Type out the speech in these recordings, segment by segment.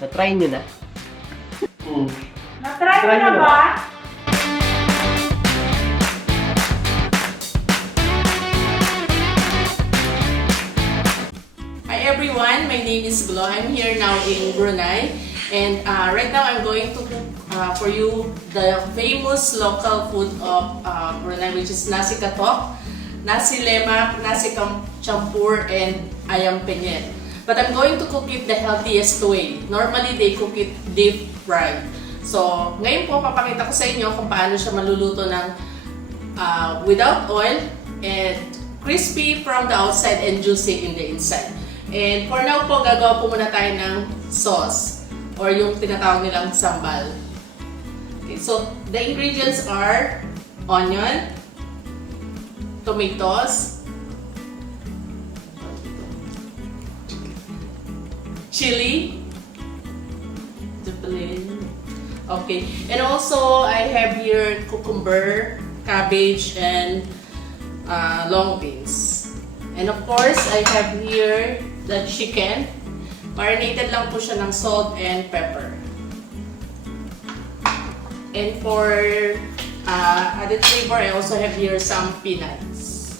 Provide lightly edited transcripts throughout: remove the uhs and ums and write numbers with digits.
Na-try nyo na? Na-try mo na ba? Hi everyone, my name is Glo. I'm here now in Brunei, and right now I'm going to cook for you the famous local food of Brunei, which is nasi katok, nasi lemak, nasi campur, and ayam penyet. But I'm going to cook it the healthiest way. Normally, they cook it deep fried. So, ngayon po, papakita ko sa inyo kung paano siya maluluto ng without oil and crispy from the outside and juicy in the inside. And for now po, gagawa po muna tayo ng sauce or yung tinatawag nilang sambal. Okay, so, the ingredients are onion, tomatoes, chili, okay, and also I have here cucumber, cabbage, and long beans. And of course, I have here the chicken. Marinated lang po siya ng salt and pepper. And for added flavor, I also have here some peanuts.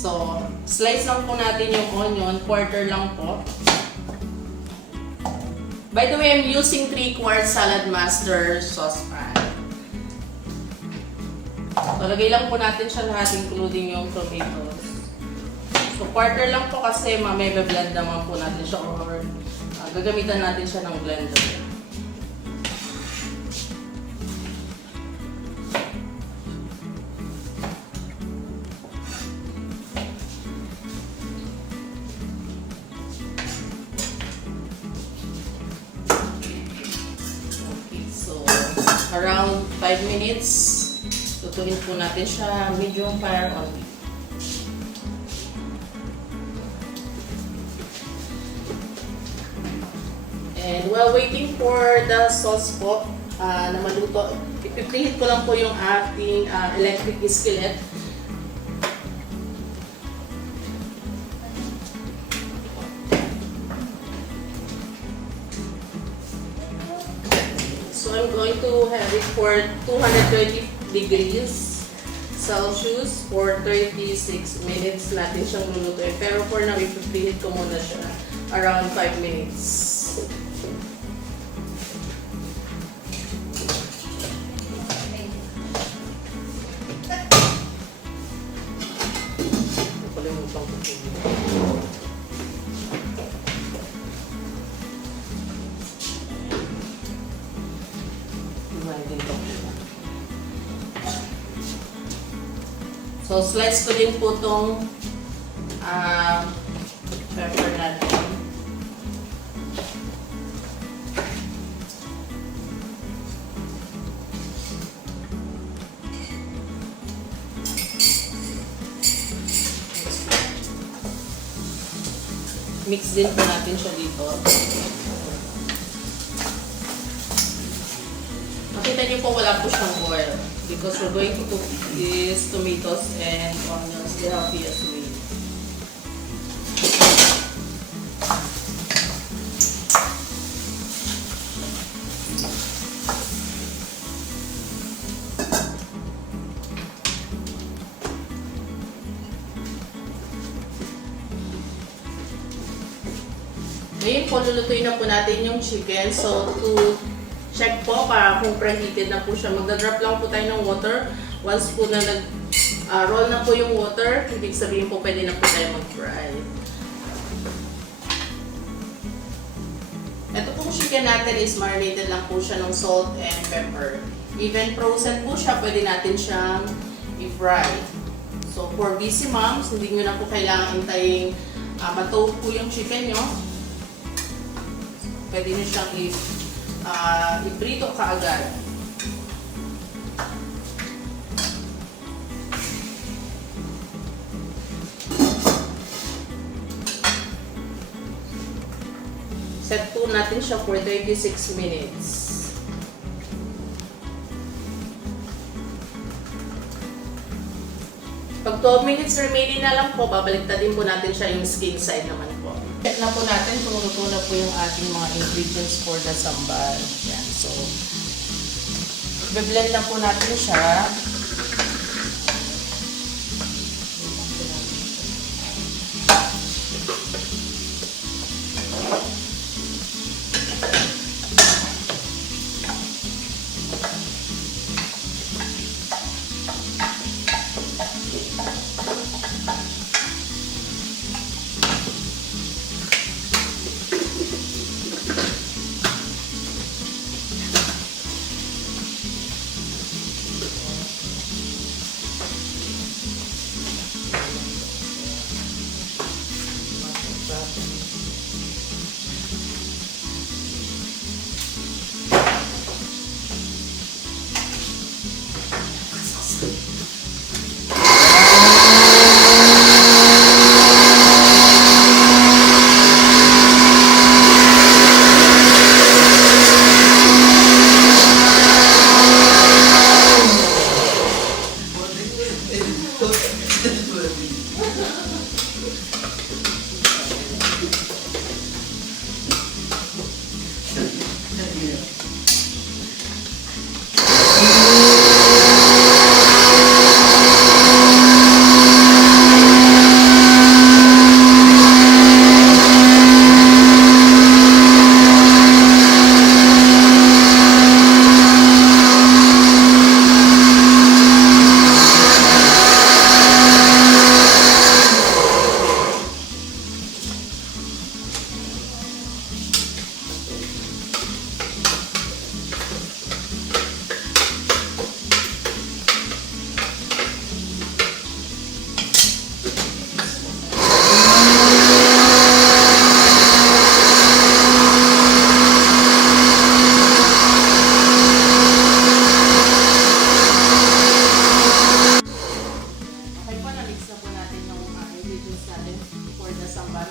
So, slice lang po natin yung onion, quarter lang po. By the way, I'm using 3/4 salad master saucepan. So, lagay lang po natin siya lahat, including yung tomatoes. So, quarter lang po kasi mamaya blend naman po natin siya or gagamitan natin siya ng blender. Around 5 minutes, tutuin po natin siya medium fire only. And while waiting for the sauce po na maluto, ipipreheat ko lang po yung ating electric skillet. So I'm going to have it for 220 degrees Celsius for 36 minutes natin siyang lulutuin. Pero for now, ipipreheat ko muna siya around 5 minutes. So, slice ko din po itong pepper natin. Mix din po natin siya dito. Makita niyo po wala po siyang oil because we're going to cook these tomatoes and onions the healthiest way. Ngayon po, lulutuin na po natin yung chicken. So, to check po para kung preheated na po siya, magdadrop lang po tayo ng water. Once po na nag-roll na po yung water, ibig sabihin po pwede na po tayo mag-fry. Ito pong chicken natin is marinated lang po siya ng salt and pepper. Even frozen po siya, pwede natin siyang i-fry. So, for busy moms, hindi nyo na po kailangan hintayin matuog po yung chicken nyo. Pwede nyo siyang i-prito kaagad. Set po natin siya for 36 minutes. Pag 12 minutes remaining na lang po, babaliktadin po natin siya yung skin side naman po. Check na po natin kung luto na po yung ating mga ingredients for the sambal. Yan. So, i-blend na po natin siya.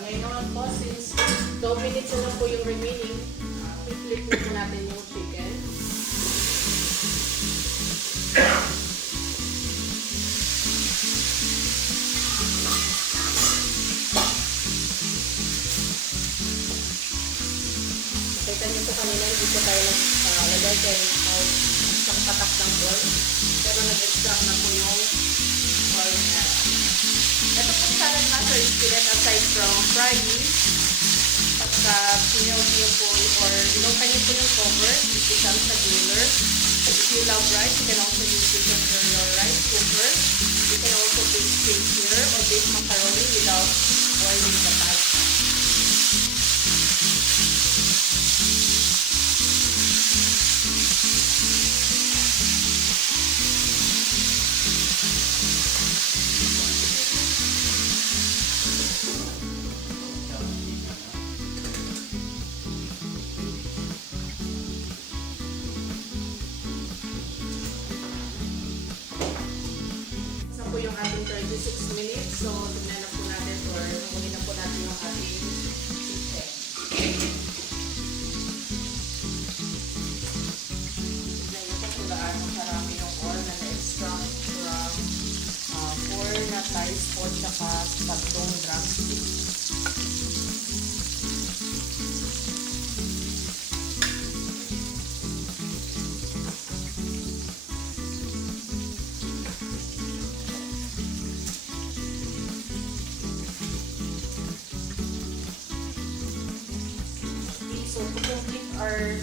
Ngayon naman po, since 2 minutes na lang po yung remaining, i-flip po natin yung chicken. Kita niyo po kanina, hindi po tayo naglagay kayo isang patak ng oil. Pero nag-extract na po yung oil na. Ito po salad master is skillet aside from fried meat. Pagka pinilog niyo po or inukan niyo po yung cover, it becomes a griller. If you love rice, you can also use this for your rice cooker. You can also bake steak here or bake macaroni without boiling the pasta. Po yung ating 36 minutes. So, tignan na po natin or nanguli na po natin yung ating chicken. Tignan nyo po kung gaano karami yung oil na na-extract from 4 na thighs po tsaka 3 drumsticks. So to complete our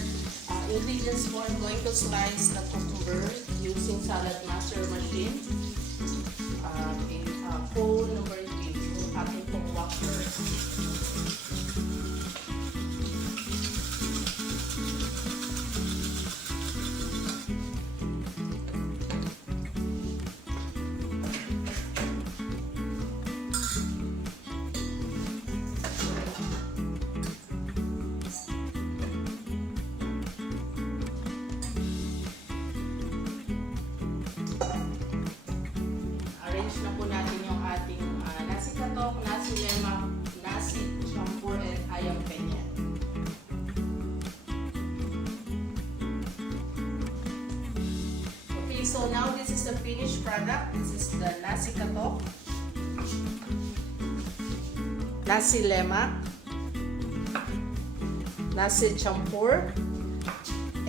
ingredients po, I'm going to slice the cucumber using salad master machine in cone number 3, yung ating pong whopper. Arrange na po natin yung ating nasi katok, nasi lemak, nasi champur, and ayam penyet. Okay, so now this is the finished product. This is the nasi katok, nasi lemak, nasi campur,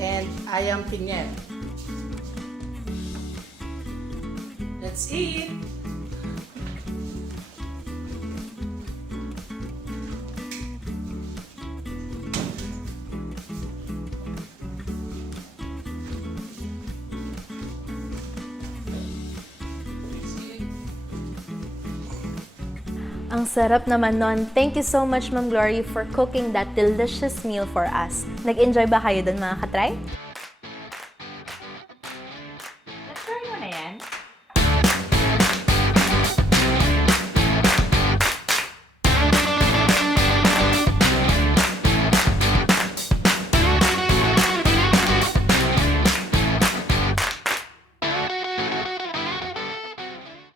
and ayam penyet. Let's eat! Ang sarap naman nun. Thank you so much, Ma'am Glory, for cooking that delicious meal for us. Nag-enjoy ba kayo dun, mga katry?